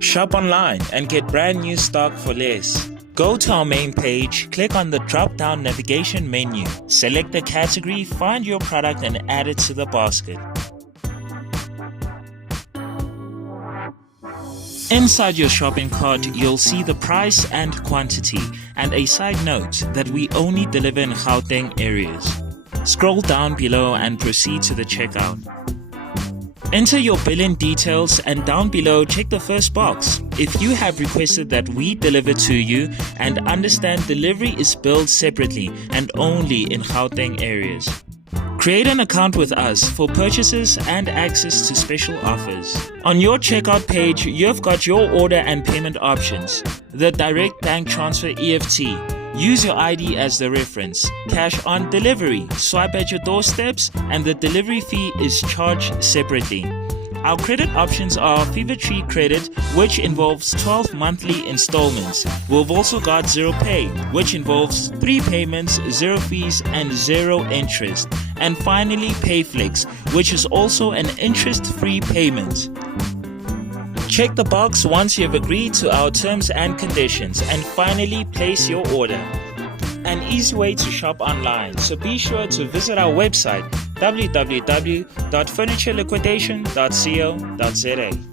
Shop online and get brand new stock for less. Go to our main page, click on the drop-down navigation menu, select the category, find your product and add it to the basket. Inside your shopping cart, you'll see the price and quantity, and a side note that we only deliver in Gauteng areas. Scroll down below and proceed to the checkout. Enter your billing details and down below check the first box if you have requested that we deliver to you and understand delivery is billed separately and only in Gauteng areas. Create an account with us for purchases and access to special offers. On your checkout page, you've got your order and payment options. The direct bank transfer EFT. Use your ID as the reference. Cash on delivery. Swipe at your doorsteps and the delivery fee is charged separately. Our credit options are Fever Tree Credit, which involves 12 monthly installments. We've also got Zero Pay, which involves 3 payments, 0 fees and 0 interest. And finally Payflex, which is also an interest-free payment. Check the box once you have agreed to our terms and conditions and finally place your order. An easy way to shop online, so be sure to visit our website www.furnitureliquidation.co.za.